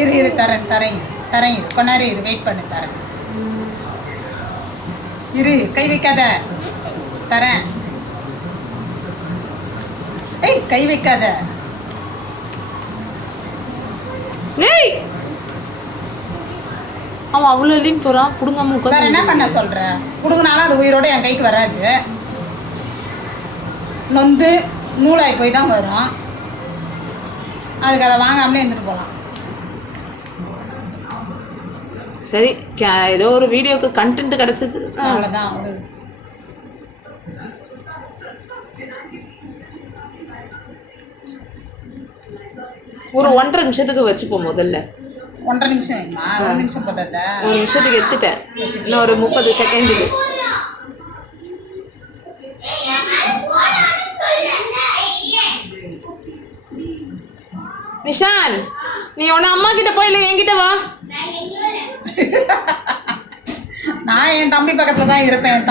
இரு தரேன் தரேன் தரேன் கொஞ்ச நேரம் இரு, வெயிட் பண்ணு தரேன். இரு, கை வைக்காத, தரேன். ஏய், கை வைக்காத. ஏய், அவன் அவ்வளோ இல்லைன்னு போகிறான். பிடுங்காம வேற உட்காந்து என்ன பண்ண சொல்ற? பிடுங்கினாலும் அது உயிரோட என் கைக்கு வராது, நொந்து நூலாகி போய் தான் வரும். அதுக்கு அதை வாங்காமலே இருந்துட்டு போகலாம். சரி, ஏதோ ஒரு வீடியோக்கு கண்டென்ட் கிடச்சிது, அவ்வளோதான். ஒரு 1.5 நிமிஷத்துக்கு வச்சுப்போம். முதல்ல 1.5 நிமிஷம் வேணுமா? 1 நிமிஷம் போதாத. 1 நிமிஷத்துக்கு எடுத்துட்டேன். இன்னும் ஒரு 30 செகண்டுக்கு. நிஷான், நீ உன்ன அம்மா கிட்ட போய் இல்லை என்கிட்ட வா. நான் என் தம்பி பக்கத்துல தான் இருப்பேன்.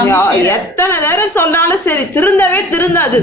எத்தனை தடவை சொன்னாலும் சரி, திருந்தவே திருந்தாது.